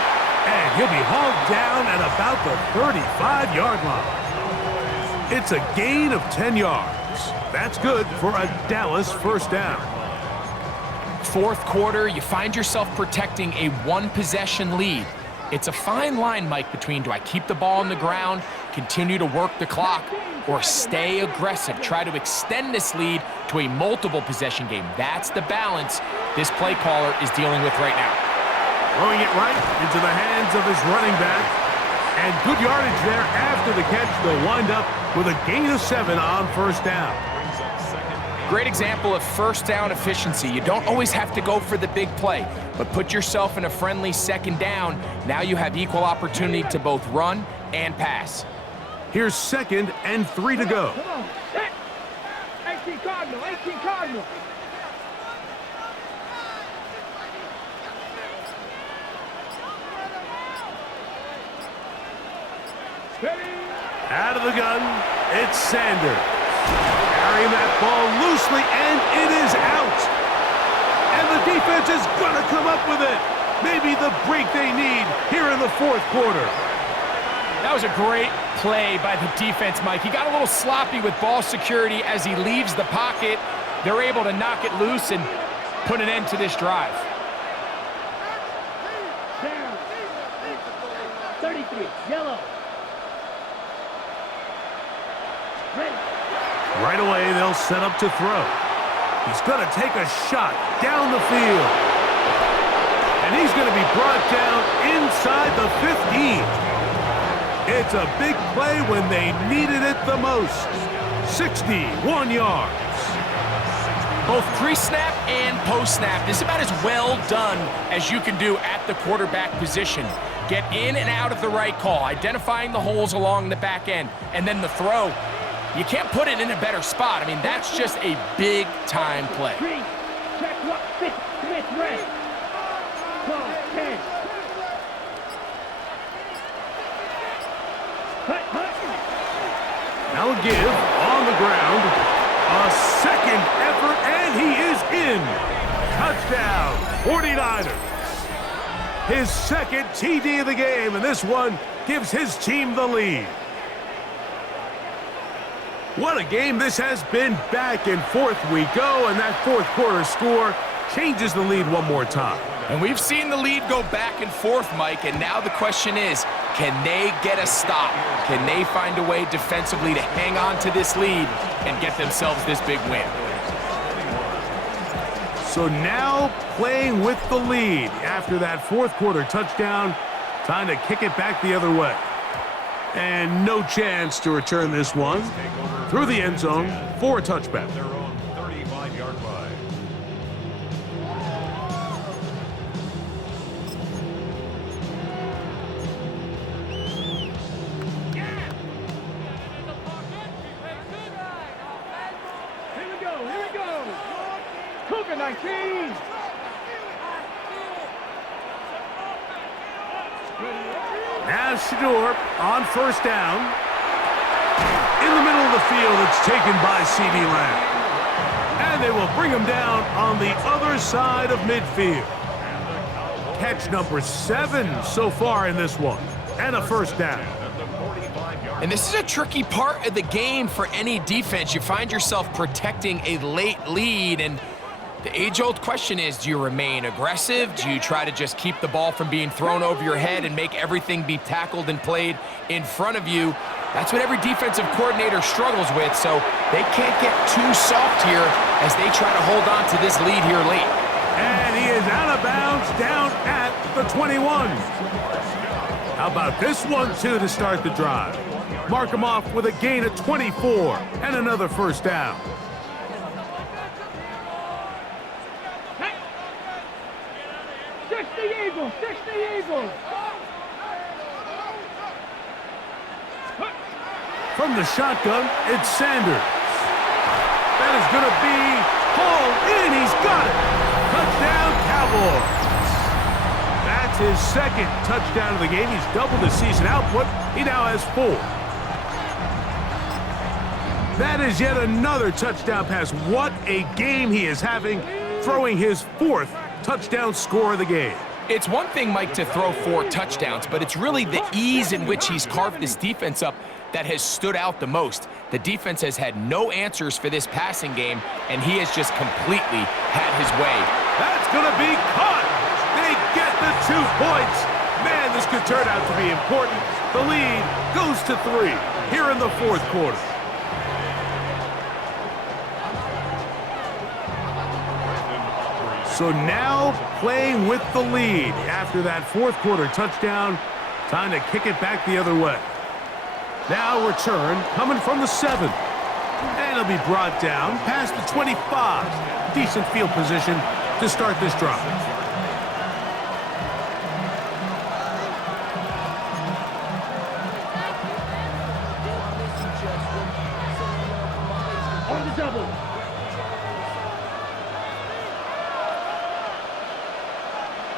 And he'll be hauled down at about the 35-yard line. It's a gain of 10 yards. That's good for a Dallas first down. 4th quarter, you find yourself protecting a one-possession lead. It's a fine line, Mike, between do I keep the ball on the ground, continue to work the clock, or stay aggressive, try to extend this lead to a multiple-possession game. That's the balance this play caller is dealing with right now. Throwing it right into the hands of his running back. And good yardage there after the catch. They'll wind up with a gain of 7 on first down. Great example of first down efficiency. You don't always have to go for the big play, but put yourself in a friendly 2nd down. Now you have equal opportunity to both run and pass. Here's 2nd and 3 to go. Come on. 18 Cardinal, 18 Cardinal. Ready? Out of the gun, it's Sanders. Carrying that ball loosely, and it is out. And the defense is going to come up with it. Maybe the break they need here in the 4th quarter. That was a great play by the defense, Mike. He got a little sloppy with ball security as he leaves the pocket. They're able to knock it loose and put an end to this drive. Down. 33, yellow. Ready. Right away, they'll set up to throw. He's going to take a shot down the field. And he's going to be brought down inside the 15. It's a big play when they needed it the most. 61 yards. Both pre-snap and post-snap. This is about as well done as you can do at the quarterback position. Get in and out of the right call, identifying the holes along the back end, and then the throw. You can't put it in a better spot. I mean, that's just a big-time play. Green. Check what? Smith, red. 12, 10. Hut. Now a give on the ground. A 2nd effort, and he is in. Touchdown, 49ers. His 2nd TD of the game, and this one gives his team the lead. What a game this has been. Back and forth we go, and that 4th quarter score changes the lead one more time. And we've seen the lead go back and forth, Mike, and now the question is, can they get a stop? Can they find a way defensively to hang on to this lead and get themselves this big win? So now playing with the lead after that 4th quarter touchdown, time to kick it back the other way. And no chance to return this one through the end zone for a touchback. Their own 35-yard line. Here we go. Cougar 19. Now Shador on first down. In the middle of the field, it's taken by CeeDee Lamb. And they will bring him down on the other side of midfield. Catch number 7 so far in this one. And a first down. And this is a tricky part of the game for any defense. You find yourself protecting a late lead, and the age-old question is, do you remain aggressive? Do you try to just keep the ball from being thrown over your head and make everything be tackled and played in front of you? That's what every defensive coordinator struggles with, so they can't get too soft here as they try to hold on to this lead here late. And he is out of bounds down at the 21. How about this one, too, to start the drive? Mark him off with a gain of 24 and another first down. Hey. 60 Eagles, 60 Eagles. From the shotgun, it's Sanders. That is going to be hauled in. He's got it. Touchdown, Cowboys. That's his second touchdown of the game. He's doubled his season output. He now has 4. That is yet another touchdown pass. What a game he is having, throwing his 4th touchdown score of the game. It's one thing, Mike, to throw 4 touchdowns, but it's really the ease in which he's carved this defense up that has stood out the most. The defense has had no answers for this passing game, and he has just completely had his way. That's going to be caught. They get the 2 points. Man, this could turn out to be important. The lead goes to 3 here in the 4th quarter. So now playing with the lead after that 4th quarter touchdown. Time to kick it back the other way. Now return coming from the 7. And it'll be brought down past the 25. Decent field position to start this drive. On the double.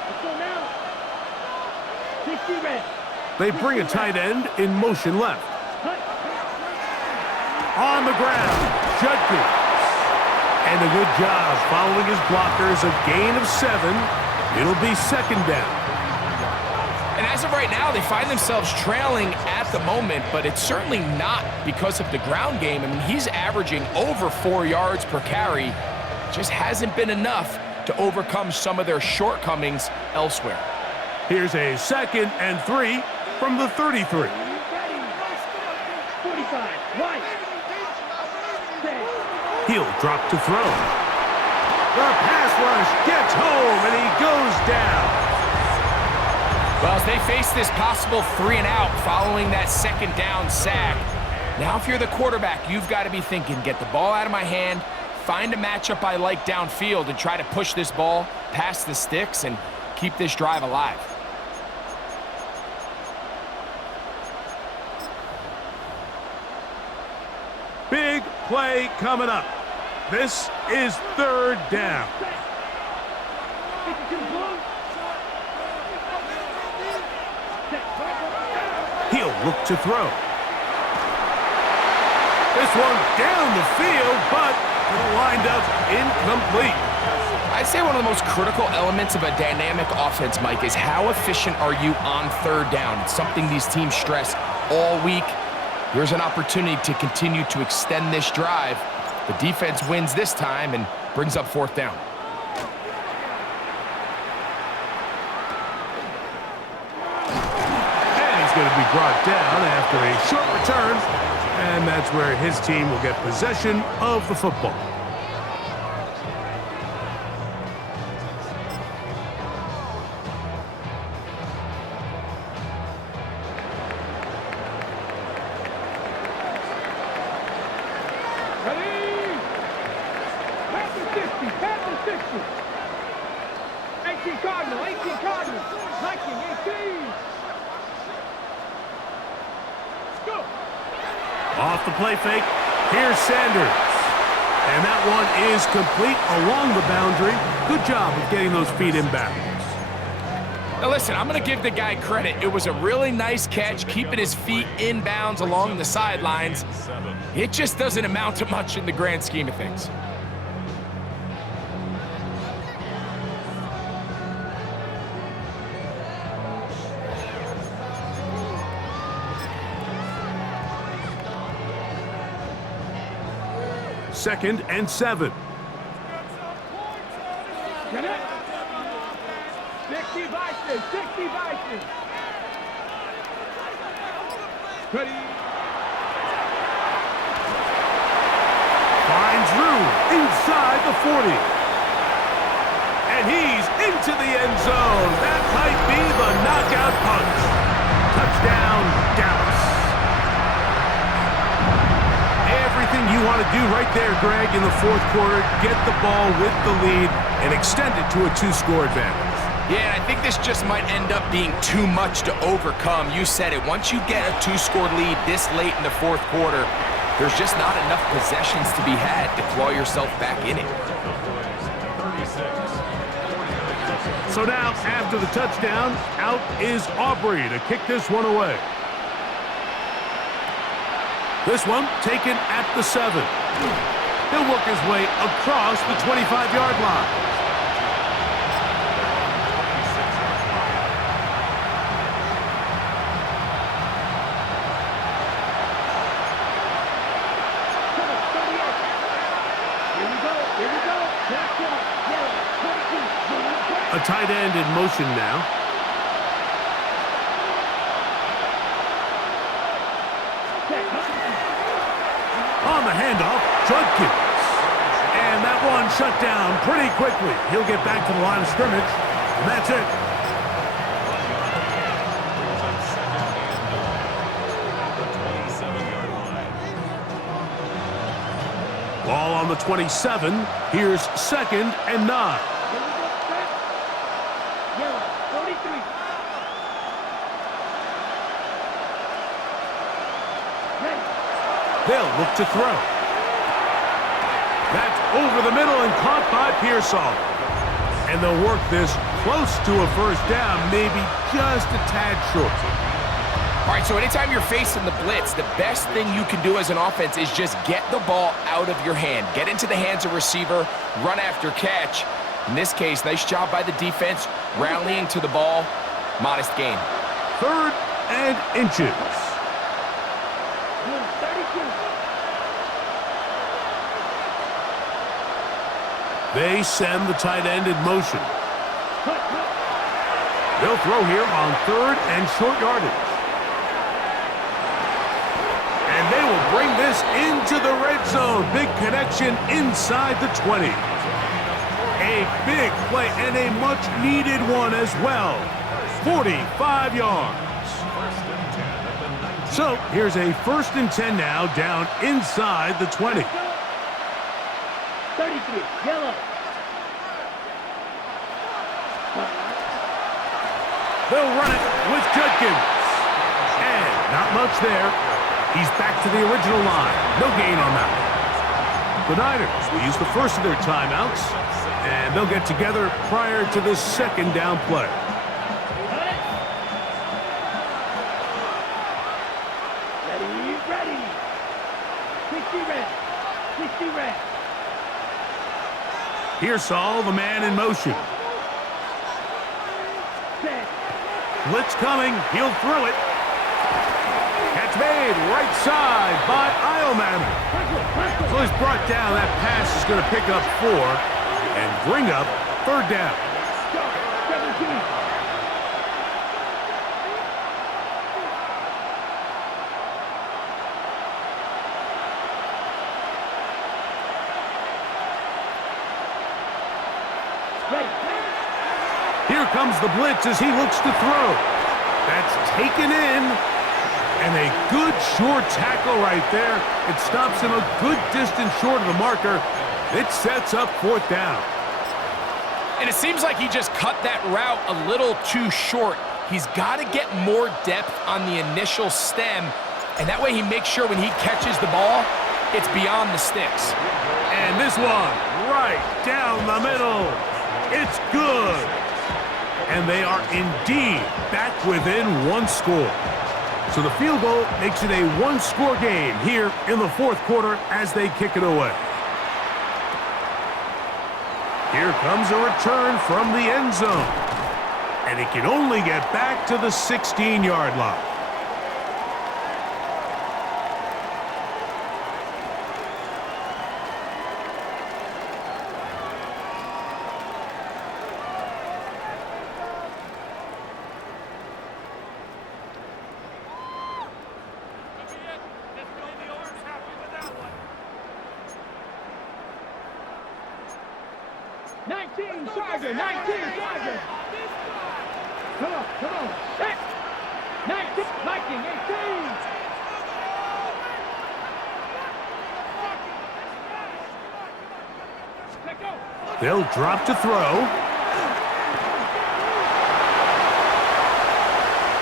Let's go now. 60 red. They bring a tight end in motion left. On the ground, Judkins. And a good job following his blockers, a gain of 7. It'll be 2nd down. And as of right now, they find themselves trailing at the moment, but it's certainly not because of the ground game. I mean, he's averaging over 4 yards per carry. Just hasn't been enough to overcome some of their shortcomings elsewhere. Here's a 2nd and 3 from the 33. 45, right. He'll drop to throw. The pass rush gets home, and he goes down. Well, as they face this possible 3 and out following that 2nd down sack, now if you're the quarterback, you've got to be thinking, get the ball out of my hand, find a matchup I like downfield, and try to push this ball past the sticks and keep this drive alive. Big play coming up. This is 3rd down. He'll look to throw. This one down the field, but it'll wind up incomplete. I'd say one of the most critical elements of a dynamic offense, Mike, is how efficient are you on 3rd down? It's something these teams stress all week. Here's an opportunity to continue to extend this drive. The defense wins this time and brings up 4th down. And he's going to be brought down after a short return. And that's where his team will get possession of the football. Off the play fake, here's Sanders. And that one is complete along the boundary. Good job of getting those feet inbounds. Now listen, I'm going to give the guy credit. It was a really nice catch, keeping his feet inbounds along the sidelines. It just doesn't amount to much in the grand scheme of things. Second and 7. 60 Vikings, 60 Vikings. Ready. Finds room inside the 40. And he's into the end zone. That might be the knockout punch. everything you want to do right there, Greg, in the fourth quarter. Get the ball with the lead and extend it to a 2-score advantage. Yeah, and I think this just might end up being too much to overcome. You said it. Once you get a 2-score lead this late in the fourth quarter, there's just not enough possessions to be had to claw yourself back in it. So now, after the touchdown, out is Aubrey to kick this one away. This one taken at the 7. He'll work his way across the 25-yard line. A tight end in motion now. On the handoff, Judkins. And that one shut down pretty quickly. He'll get back to the line of scrimmage, and that's it. Ball on the 27. Here's 2nd and 9. They'll look to throw. That's over the middle and caught by Pearsall. And they'll work this close to a first down, maybe just a tad short. All right, so anytime you're facing the blitz, the best thing you can do as an offense is just get the ball out of your hand. Get into the hands of receiver, run after catch. In this case, nice job by the defense, rallying to the ball. Modest gain. 3rd and inches. They send the tight end in motion. They'll throw here on 3rd and short yardage. And they will bring this into the red zone. Big connection inside the 20. A big play and a much-needed one as well. 45 yards. So here's a 1st and 10 now down inside the 20. 33, yellow. They'll run it with Judkins. And not much there. He's back to the original line. No gain on that one. The Niners will use the first of their timeouts, and they'll get together prior to this 2nd down play. Ready. 60 red. 60 red. Pearsall, the man in motion. Blitz coming. He'll throw it. Catch made right side by Eilman. So he's brought down. That pass is going to pick up 4 and bring up 3rd down. 17. Here comes the blitz as he looks to throw. That's taken in. And a good short tackle right there. It stops him a good distance short of the marker. It sets up 4th down. And it seems like he just cut that route a little too short. He's got to get more depth on the initial stem, and that way he makes sure when he catches the ball, it's beyond the sticks. And this one, right down the middle. It's good. And they are indeed back within 1 score. So the field goal makes it a 1-score game here in the 4th quarter as they kick it away. Here comes a return from the end zone. And it can only get back to the 16-yard line. Charger, 19, Charger. Come on. Set. 19, Viking, 18. They'll drop to throw.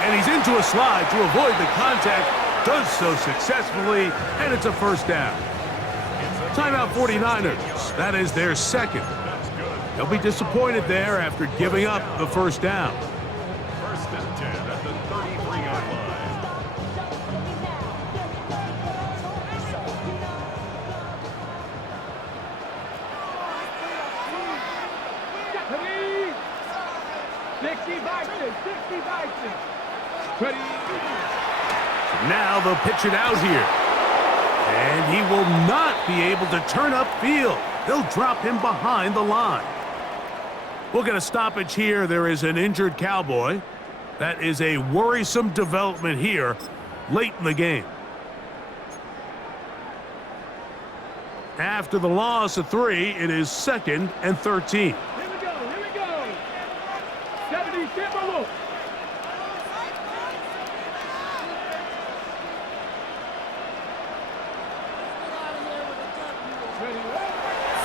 And he's into a slide to avoid the contact. Does so successfully, and it's a first down. Timeout 49ers. That is their second. They'll be disappointed there after giving up the first down. First and 10 at the 33-yard line. Now they'll pitch it out here. And he will not be able to turn upfield. They'll drop him behind the line. We'll get a stoppage here. There is an injured Cowboy. That is a worrisome development here late in the game. After the loss of 3, it is 2nd and 13. Here we go. 70 Timberwolves.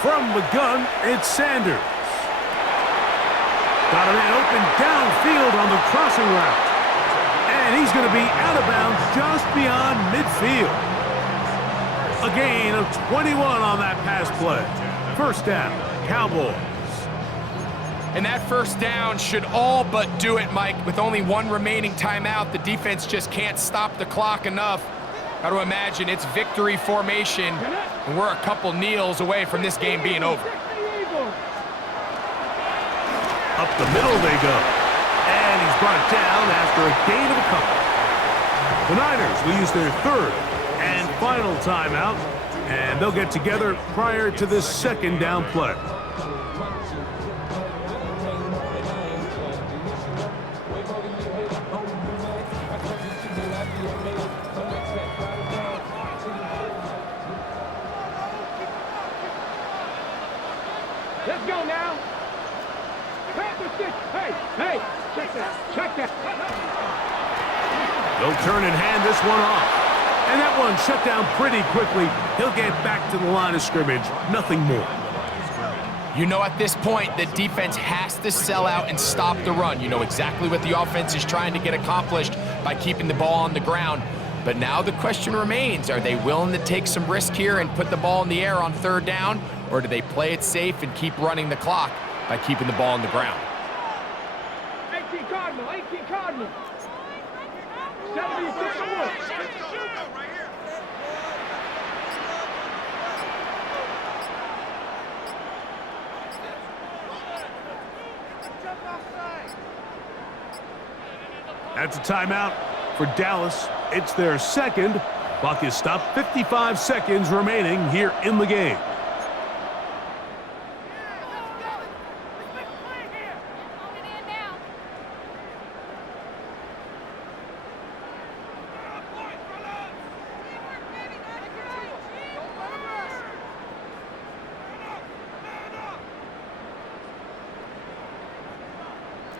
From the gun, it's Sanders. Got a man open downfield on the crossing route. And he's going to be out of bounds just beyond midfield. A gain of 21 on that pass play. First down, Cowboys. And that first down should all but do it, Mike. With only one remaining timeout, the defense just can't stop the clock enough. Got to imagine it's victory formation, and we're a couple kneels away from this game being over. Up the middle they go. And he's brought down after a gain of a couple. The Niners will use their third and final timeout, and they'll get together prior to this second down play. Let's go now. Hey, check that. They'll turn and hand this one off. And that one shut down pretty quickly. He'll get back to the line of scrimmage. Nothing more. You know, at this point, the defense has to sell out and stop the run. You know exactly what the offense is trying to get accomplished by keeping the ball on the ground. But now the question remains, are they willing to take some risk here and put the ball in the air on third down? Or do they play it safe and keep running the clock by keeping the ball on the ground? 18 Cardinal. 70 Timberwolves. That's a timeout for Dallas. It's their second. Clock is stopped. 55 seconds remaining here in the game.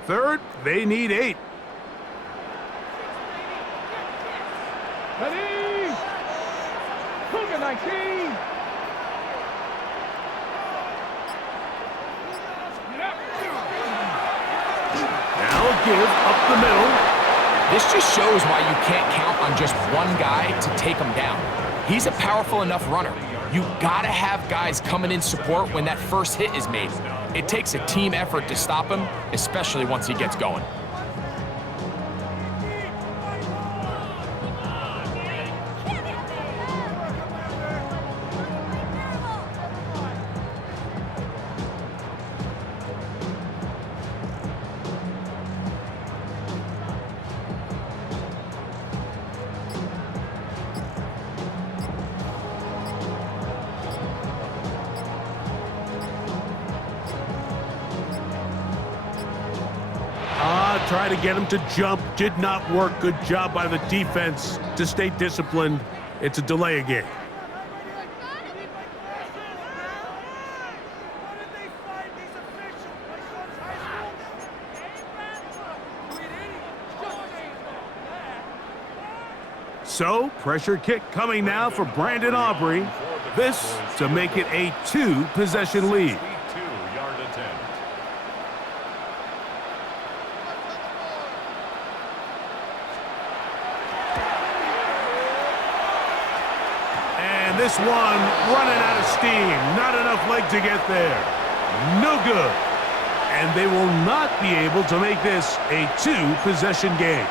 Third, they need 8. Ready? Cougar 19. Now a give up the middle. This just shows why you can't count on just one guy to take him down. He's a powerful enough runner. You gotta have guys coming in support when that first hit is made. It takes a team effort to stop him, especially once he gets going. Try to get him to jump. Did not work. Good job by the defense to stay disciplined. It's a delay again. So, pressure kick coming now for Brandon Aubrey. This to make it a 2-possession lead. 10. And this one running out of steam. Not enough leg to get there. No good. And they will not be able to make this a 2-possession game.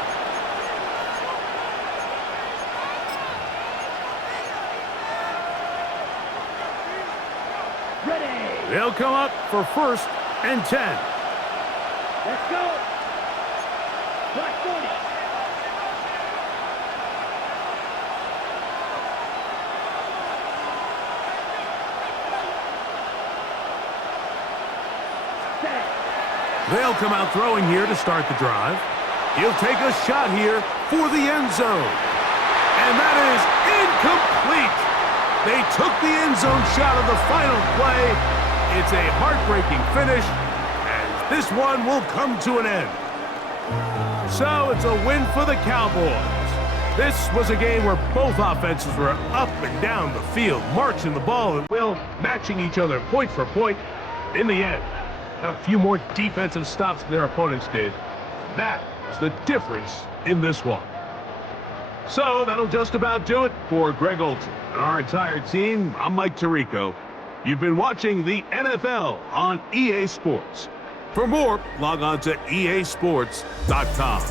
Ready. They'll come up for 1st and 10. Let's go. Black 40. They'll come out throwing here to start the drive. He'll take a shot here for the end zone. And that is incomplete. They took the end zone shot of the final play. It's a heartbreaking finish, and this one will come to an end. So it's a win for the Cowboys. This was a game where both offenses were up and down the field, marching the ball at will, matching each other point for point. In the end, a few more defensive stops than their opponents did. That was the difference in this one. So that'll just about do it for Greg Olson and our entire team. I'm Mike Tirico. You've been watching the NFL on EA Sports. For more, log on to easports.com.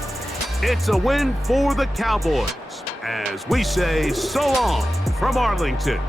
It's a win for the Cowboys, as we say so long from Arlington.